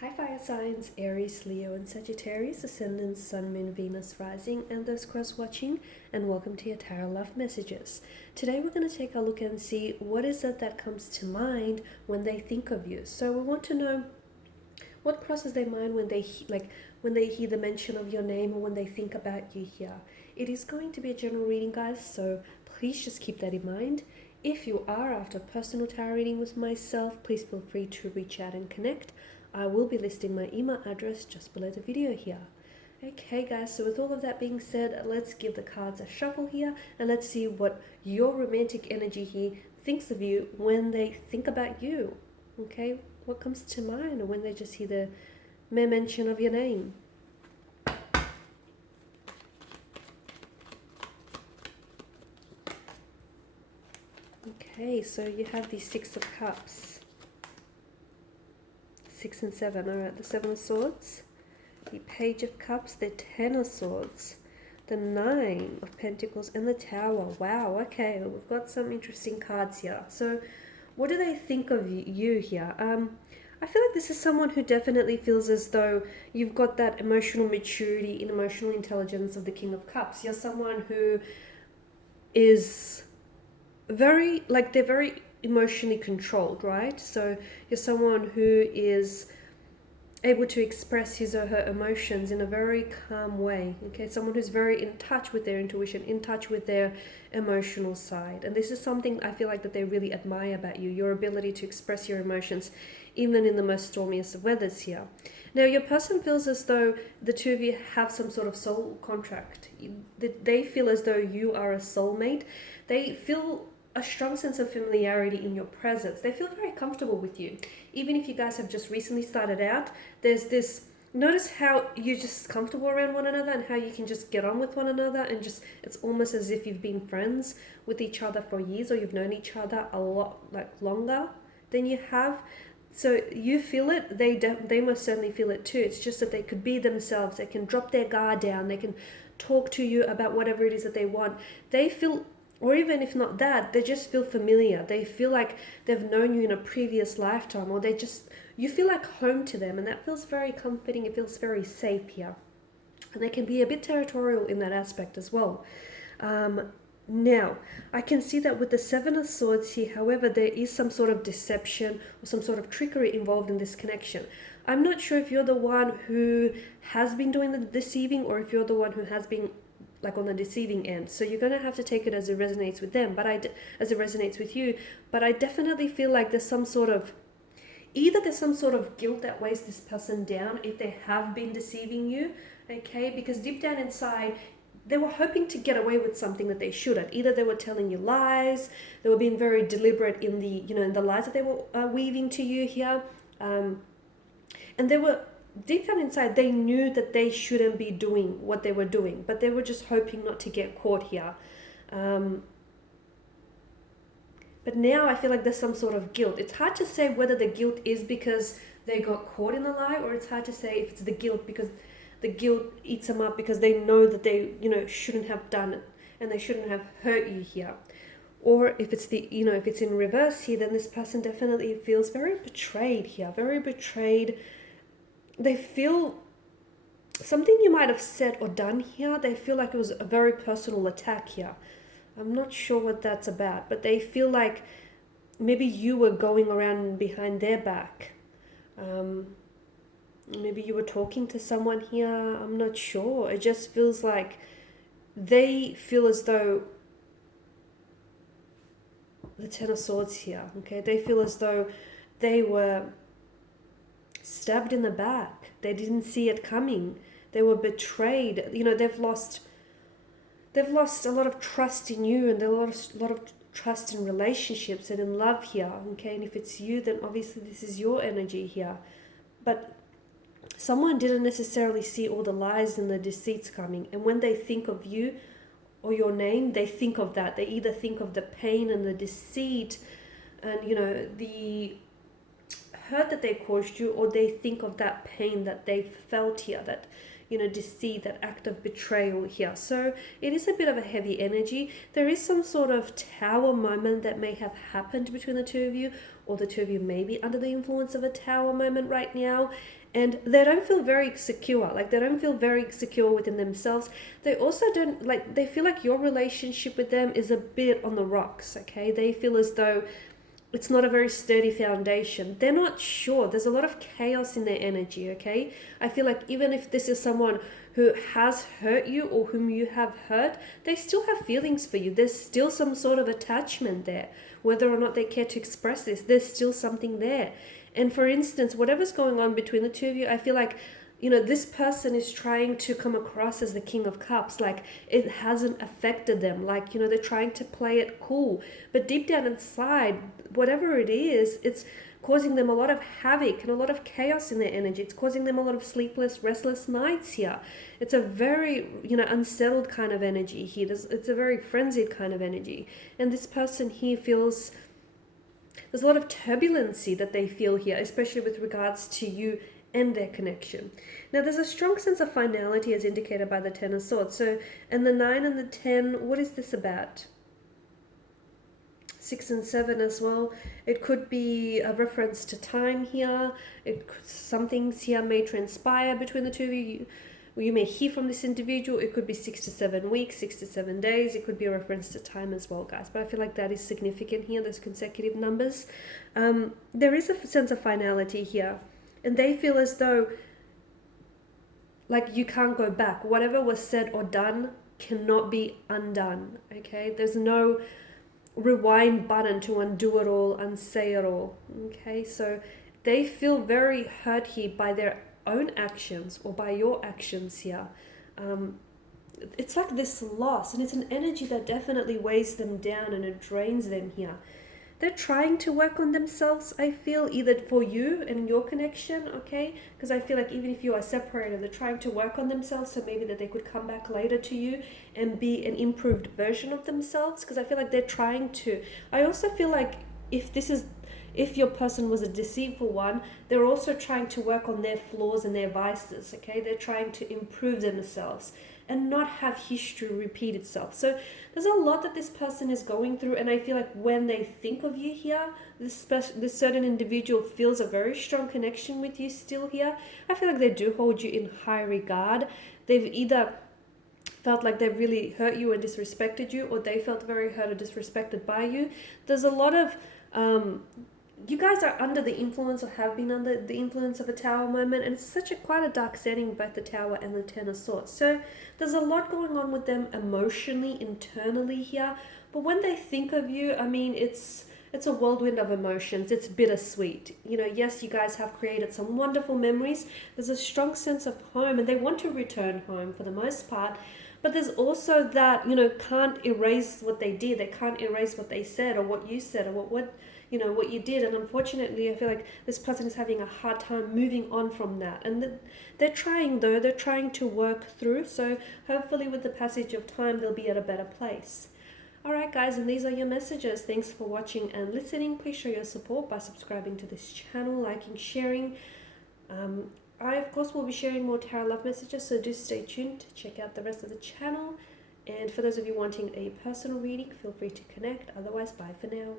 Hi fire signs, Aries, Leo and Sagittarius, Ascendant, Sun, Moon, Venus, Rising, and those cross-watching, and welcome to your Tarot Love Messages. Today we're going to take a look and see what is it that comes to mind when they think of you. So we want to know what crosses their mind when they when they hear the mention of your name or when they think about you here. It is going to be a general reading, guys, so please just keep that in mind. If you are after personal tarot reading with myself, please feel free to reach out and connect. I will be listing my email address just below the video here. Okay guys, so with all of that being said, let's give the cards a shuffle here and let's see what your romantic energy here thinks of you when they think about you. Okay, what comes to mind when they just hear the mere mention of your name? Okay, so you have the Six of Cups. 6 and 7, alright, the Seven of Swords, the Page of Cups, the Ten of Swords, the Nine of Pentacles, and the Tower. Wow, okay, we've got some interesting cards here. So, what do they think of you here? I feel like this is someone who definitely feels as though you've got that emotional maturity and emotional intelligence of the King of Cups. You're someone who is very, they're very emotionally controlled, right? So you're someone who is able to express his or her emotions in a very calm way. Okay, someone who's very in touch with their intuition, in touch with their emotional side. And this is something I feel like that they really admire about you, your ability to express your emotions even in the most stormiest of weathers here. Now your person feels as though the two of you have some sort of soul contract. They feel as though you are a soulmate. They feel a strong sense of familiarity in your presence. They feel very comfortable with you. Even if you guys have just recently started out, there's this, notice how you're just comfortable around one another and how you can just get on with one another and just, it's almost as if you've been friends with each other for years or you've known each other a lot longer than you have. So you feel it, they most certainly feel it too. It's just that they could be themselves, they can drop their guard down, they can talk to you about whatever it is that they want. They feel, or even if not that, they just feel familiar. They feel like they've known you in a previous lifetime, or you feel like home to them, and that feels very comforting. It feels very safe here. And they can be a bit territorial in that aspect as well. Now, I can see that with the Seven of Swords here, however, there is some sort of deception or some sort of trickery involved in this connection. I'm not sure if you're the one who has been doing the deceiving or if you're the one who has been on the deceiving end. So you're going to have to take it as it resonates with them, as it resonates with you. But I definitely feel like there's some sort of guilt that weighs this person down if they have been deceiving you, okay? Because deep down inside, they were hoping to get away with something that they shouldn't. Either they were telling you lies, they were being very deliberate in in the lies that they were weaving to you here, and they were, deep down inside, they knew that they shouldn't be doing what they were doing, but they were just hoping not to get caught here. But now I feel like there's some sort of guilt. It's hard to say whether the guilt is because they got caught in a lie, or it's hard to say if it's the guilt because the guilt eats them up because they know that they, shouldn't have done it and they shouldn't have hurt you here. Or if it's if it's in reverse here, then this person definitely feels very betrayed here, very betrayed. They feel something you might have said or done here, they feel like it was a very personal attack here. I'm not sure what that's about, but they feel like maybe you were going around behind their back. Maybe you were talking to someone here. I'm not sure. It just feels like they feel as though the Ten of Swords here, okay? They feel as though they were stabbed in the back. They didn't see it coming. They were betrayed. They've lost a lot of trust in you, and a lot of trust in relationships and in love here, okay? And if it's you, then obviously this is your energy here. But someone didn't necessarily see all the lies and the deceits coming, and when they think of you or your name, they think of that. They either think of the pain and the deceit and the hurt that they caused you, or they think of that pain that they felt here, that deceit, that act of betrayal here. So it is a bit of a heavy energy. There is some sort of tower moment that may have happened between the two of you, or the two of you may be under the influence of a tower moment right now. And they don't feel very secure. Like, they don't feel very secure within themselves. They also don't, like, they feel like your relationship with them is a bit on the rocks, okay? They feel as though it's not a very sturdy foundation. They're not sure. There's a lot of chaos in their energy, okay? I feel like even if this is someone who has hurt you or whom you have hurt, they still have feelings for you. There's still some sort of attachment there. Whether or not they care to express this, there's still something there. And for instance, whatever's going on between the two of you, I feel like, this person is trying to come across as the King of Cups, like it hasn't affected them, like, they're trying to play it cool. But deep down inside, whatever it is, it's causing them a lot of havoc and a lot of chaos in their energy. It's causing them a lot of sleepless, restless nights here. It's a very, unsettled kind of energy here. It's a very frenzied kind of energy. And this person here feels... There's a lot of turbulency that they feel here, especially with regards to you and their connection. Now, there's a strong sense of finality as indicated by the Ten of Swords. So, and the 9 and the 10, what is this about? 6 and 7 as well. It could be a reference to time here. Some things here may transpire between the two of you. You may hear from this individual. It could be 6 to 7 weeks, 6 to 7 days. It could be a reference to time as well, guys. But I feel like that is significant here, those consecutive numbers. There is a sense of finality here. And they feel as though, like, you can't go back. Whatever was said or done cannot be undone, okay? There's no rewind button to undo it all, unsay it all, okay? So they feel very hurt here by their own actions or by your actions here. It's like this loss, and it's an energy that definitely weighs them down and it drains them here. They're trying to work on themselves, I feel, either for you and your connection, okay? Because I feel like even if you are separated, they're trying to work on themselves, so maybe that they could come back later to you and be an improved version of themselves, because I feel like they're trying to. I also feel like if your person was a deceitful one, they're also trying to work on their flaws and their vices, okay? They're trying to improve themselves and not have history repeat itself. So there's a lot that this person is going through, and I feel like when they think of you here, this certain individual feels a very strong connection with you still here. I feel like they do hold you in high regard. They've either felt like they really hurt you and disrespected you, or they felt very hurt or disrespected by you. There's a lot of... you guys are under the influence or have been under the influence of a tower moment, and it's quite a dark setting, both the tower and the 10 of swords. So there's a lot going on with them emotionally, internally here. But when they think of you, I mean, it's a whirlwind of emotions. It's bittersweet. Yes, you guys have created some wonderful memories. There's a strong sense of home, and they want to return home for the most part. But there's also that, can't erase what they did. They can't erase what they said or what you said or what you did. And unfortunately, I feel like this person is having a hard time moving on from that. And they're trying, though. They're trying to work through. So hopefully with the passage of time, they'll be at a better place. Alright, guys, and these are your messages. Thanks for watching and listening. Please show your support by subscribing to this channel, liking, sharing. I, of course, will be sharing more tarot love messages, so do stay tuned to check out the rest of the channel. And for those of you wanting a personal reading, feel free to connect. Otherwise, bye for now.